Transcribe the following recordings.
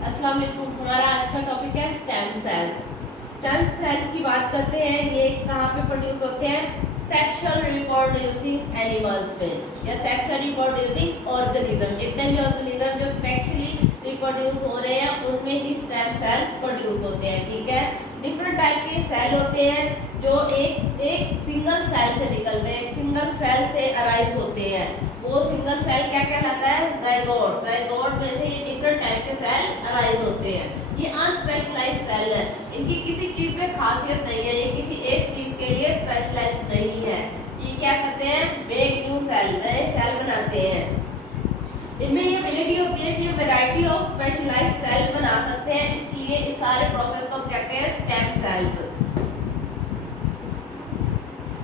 अस्सलाम वालेकुम। हमारा आज का टॉपिक है स्टेम सेल्स। स्टेम सेल्स की बात करते हैं। ये कहाँ पे प्रोड्यूस होते हैं? सेक्सुअल रिप्रोड्यूसिंग एनिमल्स में या सेक्सुअल रिप्रोड्यूसिंग ऑर्गेनिज्म। जितने भी ऑर्गेनिज्म जो सेक्सुअली रिप्रोड्यूस हो रहे हैं उनमें ही स्टेम सेल्स प्रोड्यूस होते हैं। ठीक है, डिफरेंट टाइप के सेल होते हैं जो एक सिंगल सेल से निकलते हैं, एक सिंगल सेल से अराइज होते हैं। वो सिंगल सेल क्या कहलाता है? जाइगोट। जाइगोट में से ये डिफरेंट टाइप के सेल अराइज होते हैं। ये अनस्पेशलाइज्ड सेल है, इनकी किसी चीज में खासियत नहीं है, ये किसी एक चीज के लिए स्पेशलाइज्ड नहीं है। ये क्या करते हैं? मेक न्यू सेल, नए सेल बनाते हैं। इनमें ये एबिलिटी होती है कि ये वैरायटी ऑफ स्पेशलाइज्ड सेल बना सकते हैं, इसलिए इस सारे प्रोसेस को हम कहते हैं स्टेम सेल्स।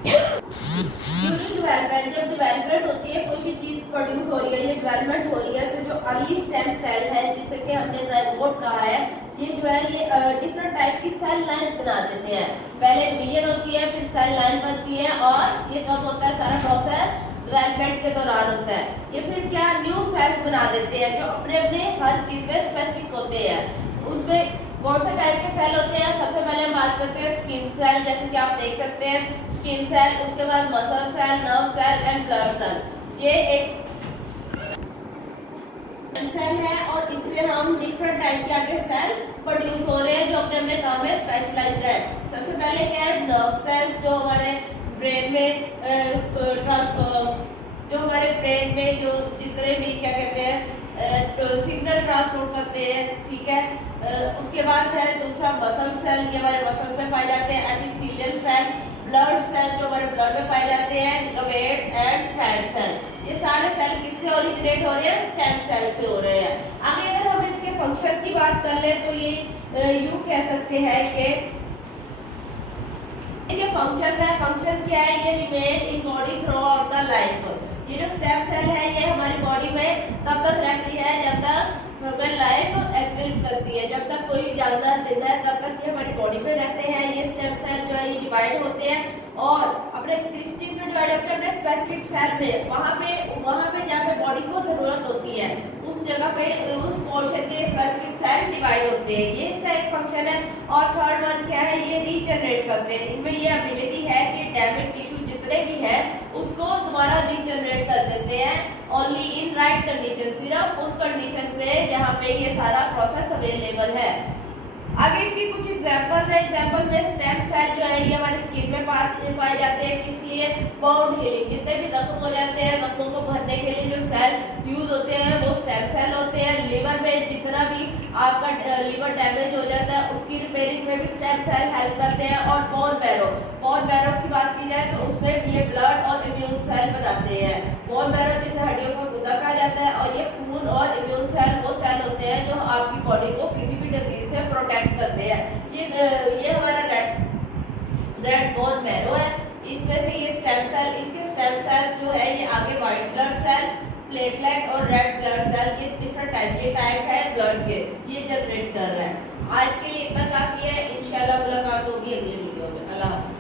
ड्यूरिंग डेवलपमेंट, जब डेवलपमेंट होती है, कोई भी चीज प्रोड्यूस हो रही है, ये डेवलपमेंट हो रही है, तो जो अर्ली स्टेम सेल है जिसे कि हमने जाइगोट कहा है, ये जो है ये डिफरेंट टाइप की सेल लाइन बना देते हैं। पहले डिवीजन होती है, फिर सेल लाइन बनती है, और ये कब होता है सारा प्रोसेस? डेवलपमेंट के दौरान होता है। ये फिर क्या न्यू सेल्स बना देते हैं जो अपने अपने हर चीज में स्पेसिफिक होते हैं। उसमें कौन से टाइप के सेल होते हैं? सबसे पहले हम बात करते हैं स्किन सेल, जैसे कि आप देख सकते हैं स्किन सेल, उसके बाद muscle cell, nerve cell and blood cell. ये एक सेल है और इससे हम डिफरेंट टाइप के आगे सेल प्रोड्यूस हो रहे हैं जो अपने अपने काम में स्पेशलाइज्ड है। सबसे पहले क्या है? नर्व सेल, जो हमारे ब्रेन में जो जितने भी क्या कहते हैं सिग्नल ट्रांसपोर्ट करते हैं। ठीक है, उसके बाद है दूसरा मसल सेल, ये हमारे मसल में पाए जाते हैं। एपिथेलियल सेल, ब्लड सेल जो हमारे ब्लड में पाए जाते हैं। गवेट्स एंड फैट सेल, ये सारे सेल किससे ओरिजिनेट हो रहे हैं? स्टेम सेल से हो रहे हैं। आगे अगर हम इसके फंक्शंस की बात कर ले तो ये यूं कह सकते हैं कि ये फंक्शन है। फंक्शन क्या है? ये remain in body through out the life. ये जो स्टेम सेल है ये हमारी बॉडी में तब तक रहती है जब तक ह्यूमन लाइफ एग्जिस्ट करती है। जब तक कोई जानवर जिंदा है तब तक ये हमारी बॉडी में रहते हैं। ये स्टेम सेल जो है ये डिवाइड होते हैं और अपने किस चीज में डिवाइड होते हैं? अपने स्पेसिफिक सेल में। वहाँ पे जहाँ पे बॉडी को जरूरत होती है उस जगह पे उस पोर्शन के स्पेसिफिक सेल डिवाइड होते हैं। ये इसका एक फंक्शन है। और थर्ड वन क्या है? ये रीजनरेट करते हैं। इनमें ये एबिलिटी है कि डैमेज टिश्यू जितने भी है उसको दोबारा रीजनरेट कर देते हैं। ओनली इन राइट कंडीशन, सिर्फ उन कंडीशन में जहाँ पे ये सारा प्रोसेस अवेलेबल है। आगे इसकी कुछ एग्जांपल है। एग्जांपल में स्टेम सेल जो है ये हमारे स्किन में पाए जाते हैं। किस लिए? बाउंड हीलिंग, जितने भी जख्म हो जाते हैं जख्मों को भरने के लिए जो सेल यूज होते हैं वो स्टेम सेल होते हैं। लिवर में जितना भी आपका लिवर डैमेज हो जाता है उसकी रिपेयरिंग में भी स्टेम सेल हेल्प करते हैं। और बोन मैरो की बात की जाए तो उसमें भी ये ब्लड और इम्यून सेल बनाते हैं। बोन मैरो जिसे हड्डियों का गुदा कहा जाता है, और ये खून और इम्यून सेल वो सेल होते हैं जो आपकी बॉडी को किसी भी डिजीज से प्रोटेक्ट करते हैं। ये हमारा रेड बोन मैरो है। इसमें से ये स्टेम सेल, इसके स्टेम सेल जो है ये आगे व्हाइट ब्लड सेल, प्लेटलेट और रेड ब्लड सेल, ये डिफरेंट टाइप है ब्लड के, ये जनरेट कर रहा है। आज के लिए इतना काफी है। इंशाल्लाह मुलाकात होगी अगले वीडियो में। अल्लाह हाफ़िज़।